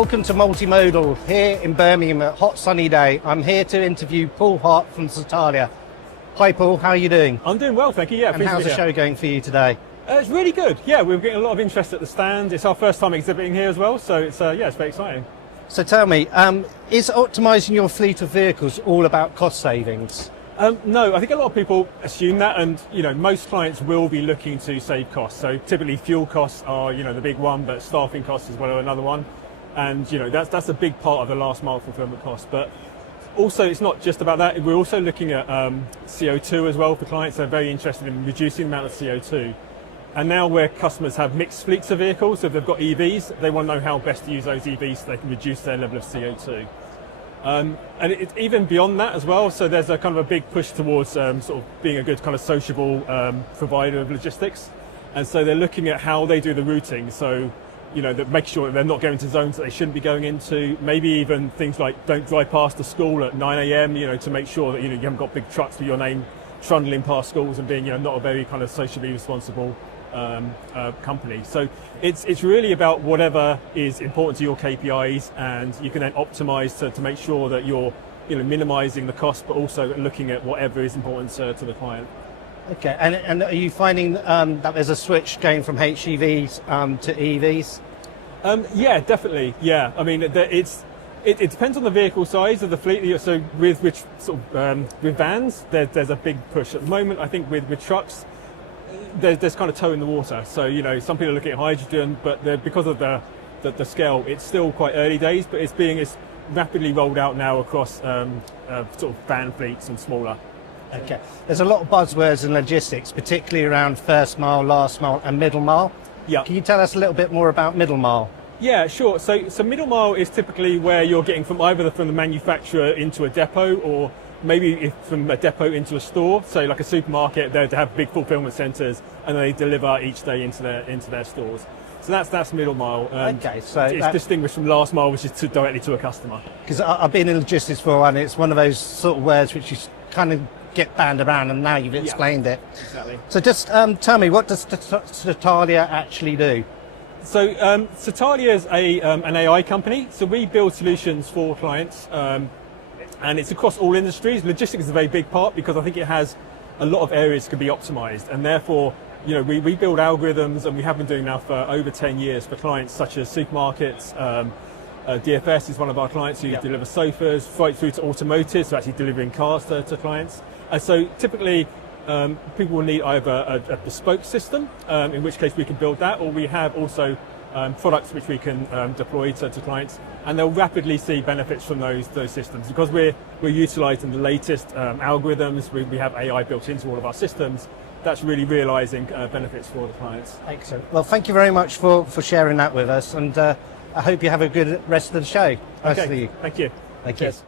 Welcome to Multimodal here in Birmingham, a hot sunny day. I'm here to interview Paul Hart from Satalia. Hi Paul, how are you doing? I'm doing well, thank you. Yeah, and how's the show going for you today? It's really good. Yeah, we're getting a lot of interest at the stand. It's our first time exhibiting here as well, so it's it's very exciting. So tell me, is optimising your fleet of vehicles all about cost savings? No, I think a lot of people assume that, and most clients will be looking to save costs. So typically fuel costs are the big one, but staffing costs as well are another one. And that's a big part of the last mile fulfillment cost. But also it's not just about that. We're also looking at CO2 as well for clients. They're very interested in reducing the amount of CO2. And now where customers have mixed fleets of vehicles, so if they've got EVs, they want to know how best to use those EVs so they can reduce their level of CO2. And it's even beyond that as well. So there's a kind of a big push towards sort of being a good kind of sociable provider of logistics. And so they're looking at how they do the routing. So that make sure that they're not going to zones that they shouldn't be going into. Maybe even things like don't drive past the school at 9 a.m. To make sure that you haven't got big trucks with your name trundling past schools and being not a very kind of socially responsible company. So it's really about whatever is important to your KPIs, and you can then optimize to make sure that you're minimizing the cost, but also looking at whatever is important to the client. Okay, and are you finding that there's a switch going from HEVs to EVs? Yeah, definitely. Yeah, I mean, it depends on the vehicle size of the fleet. So with with vans, there's a big push at the moment. I think with trucks, there's kind of toe in the water. So some people are looking at hydrogen, but because of the scale, it's still quite early days. But it's rapidly rolled out now across sort of van fleets and smaller. Okay, there's a lot of buzzwords in logistics, particularly around first mile, last mile and middle mile. Yeah. Can you tell us a little bit more about middle mile? Yeah, sure. So middle mile is typically where you're getting from either from the manufacturer into a depot, or maybe from a depot into a store. So like a supermarket, they have big fulfillment centres and they deliver each day into their stores. So that's middle mile. Okay, so it's distinguished from last mile, which is directly to a customer. Because I've been in logistics for a while, and it's one of those sort of words which you kind of get banned around, and now you've explained it. Exactly. So just tell me, what does Satalia actually do? So Satalia is an AI company. So we build solutions for clients, and it's across all industries. Logistics is a very big part because I think it has a lot of areas that can be optimized, and therefore we build algorithms, and we have been doing now for over 10 years for clients such as supermarkets. DFS is one of our clients who deliver sofas, right through to automotive, so actually delivering cars to clients. And so typically people will need either a bespoke system, in which case we can build that, or we have also products which we can deploy to clients, and they'll rapidly see benefits from those systems because we're utilising the latest algorithms. We have AI built into all of our systems. That's really realising benefits for the clients. Excellent. Well, thank you very much for sharing that with us, and I hope you have a good rest of the show. Nice to see you. Thank you. Thank you. Cheers.